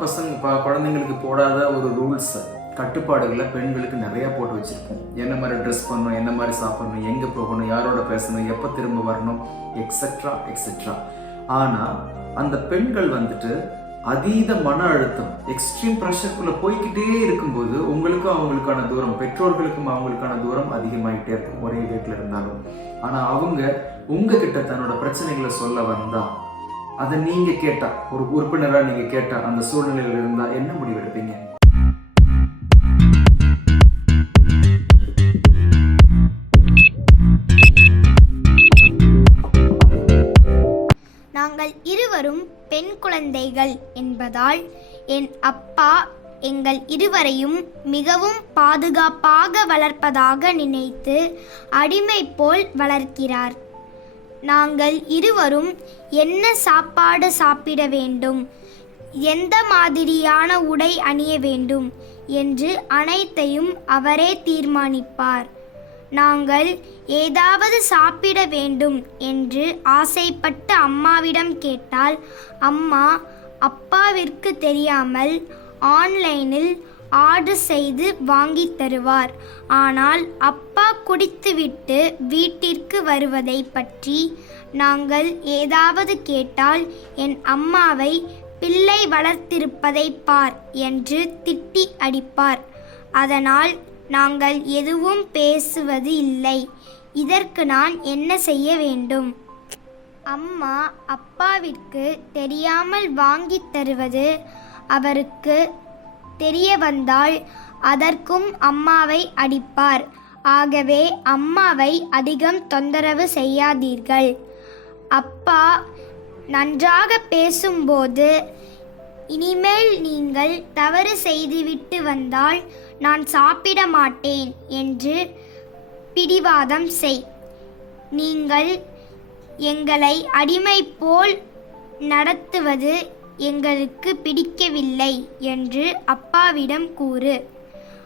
பசங்க ப- குழந்தைங்களுக்கு போடாத ஒரு ரூல்ஸ் கட்டுப்பாடுகளை பெண்களுக்கு நிறையா போட்டு வச்சுருக்கோம். என்ன மாதிரி ட்ரெஸ் பண்ணணும் என்ன மாதிரி சாப்பிடணும் எங்கே போகணும் யாரோட பேசணும் எப்போ திரும்ப வரணும் எக்ஸெட்ரா எக்ஸெட்ரா ஆனால் அந்த பெண்கள் வந்துட்டு அதீத மன அழுத்தம் எக்ஸ்ட்ரீம் ப்ரெஷருக்குள்ளே போய்க்கிட்டே இருக்கும்போது உங்களுக்கும் அவங்களுக்கான தூரம் பெற்றோர்களுக்கும் அவங்களுக்கான தூரம் அதிகமாகிட்டே இருக்கும் ஒரே வீட்டில் இருந்தாலும். ஆனால் அவங்க உங்ககிட்ட தன்னோட பிரச்சனைகளை சொல்ல வந்தால் அதை நீங்க கேட்டா ஒரு உறுப்பினரா நீங்க கேட்டா அந்த சூழ்நிலையில் இருந்தா என்ன முடிவெடுப்பீங்க? நாங்கள் இருவரும் பெண் குழந்தைகள் என்பதால் என் அப்பா எங்கள் இருவரையும் மிகவும் பாதுகாப்பாக வளர்ப்பதாக நினைத்து அடிமை போல் வளர்க்கிறார். நாங்கள் இருவரும் என்ன சாப்பாடு சாப்பிட வேண்டும்? எந்த மாதிரியான உடை அணிய வேண்டும்? என்று அனைத்தையும் அவரே தீர்மானிப்பார். நாங்கள் ஏதாவது சாப்பிட வேண்டும் என்று ஆசைப்பட்டு அம்மாவிடம் கேட்டால் அம்மா அப்பாவிற்கு தெரியாமல் ஆன்லைனில் ஆர்டர் செய்து வாங்கித் தருவார். ஆனால் அப்பா குடித்துவிட்டு வீட்டிற்கு வருவதை பற்றி நாங்கள் ஏதாவது கேட்டால் என் அம்மாவை பிள்ளை வளர்த்திருப்பதை பார் என்று திட்டி அடிப்பார். அதனால் நாங்கள் எதுவும் பேசுவது இல்லை. இதற்கு நான் என்ன செய்ய வேண்டும்? அம்மா அப்பாவிற்கு தெரியாமல் வாங்கி தருவது அவருக்கு தெரிய வந்தால் அதற்கும் அம்மாவை அடிப்பார். ஆகவே அம்மாவை அதிகம் தொந்தரவு செய்யாதீர்கள். அப்பா நன்றாக பேசும்போது இனிமேல் நீங்கள் தவறு செய்துவிட்டு வந்தால் நான் சாப்பிட மாட்டேன் என்று பிடிவாதம் செய். நீங்கள் எங்களை அடிமை போல் நடத்துவது எங்களுக்கு பிடிக்கவில்லை என்று அப்பாவிடம் கூறு.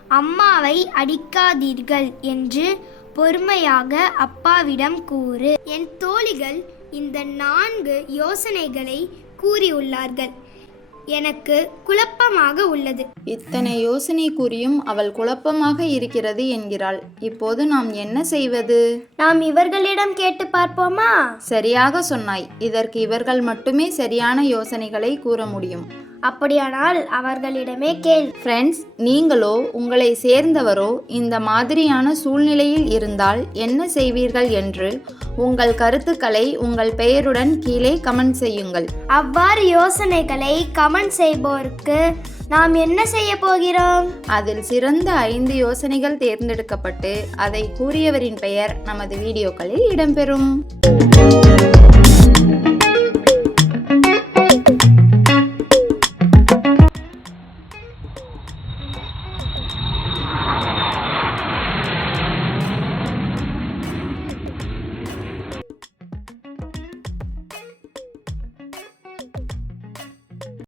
அம்மாவை அடிக்காதீர்கள் என்று பொறுமையாக அப்பாவிடம் கூறு. என் தோழிகள் இந்த நான்கு யோசனைகளை கூறியுள்ளார்கள். எனக்கு குழப்பமாக உள்ளது. இத்தனை யோசனை கூறியும் அவள் குழப்பமாக இருக்கிறது என்கிறாள். இப்போது நாம் என்ன செய்வது? நாம் இவர்களிடம் கேட்டு பார்ப்போமா? சரியாக சொன்னாய். இதற்கு இவர்கள் மட்டுமே சரியான யோசனைகளை கூற முடியும். அப்படியானால் அவர்களிடமே கேள். ஃப்ரெண்ட்ஸ் நீங்களோ உங்களை சேர்ந்தவரோ இந்த மாதிரியான சூழ்நிலையில் இருந்தால் என்ன செய்வீர்கள் என்று உங்கள் கருத்துக்களை உங்கள் பெயருடன் கீழே கமெண்ட் செய்யுங்கள். அவ்வாறு யோசனைகளை கமெண்ட் செய்பவருக்கு நாம் என்ன செய்ய போகிறோம்? அதில் சிறந்த ஐந்து யோசனைகள் தேர்ந்தெடுக்கப்பட்டு அதை கூறியவரின் பெயர் நமது வீடியோக்களில் இடம்பெறும்.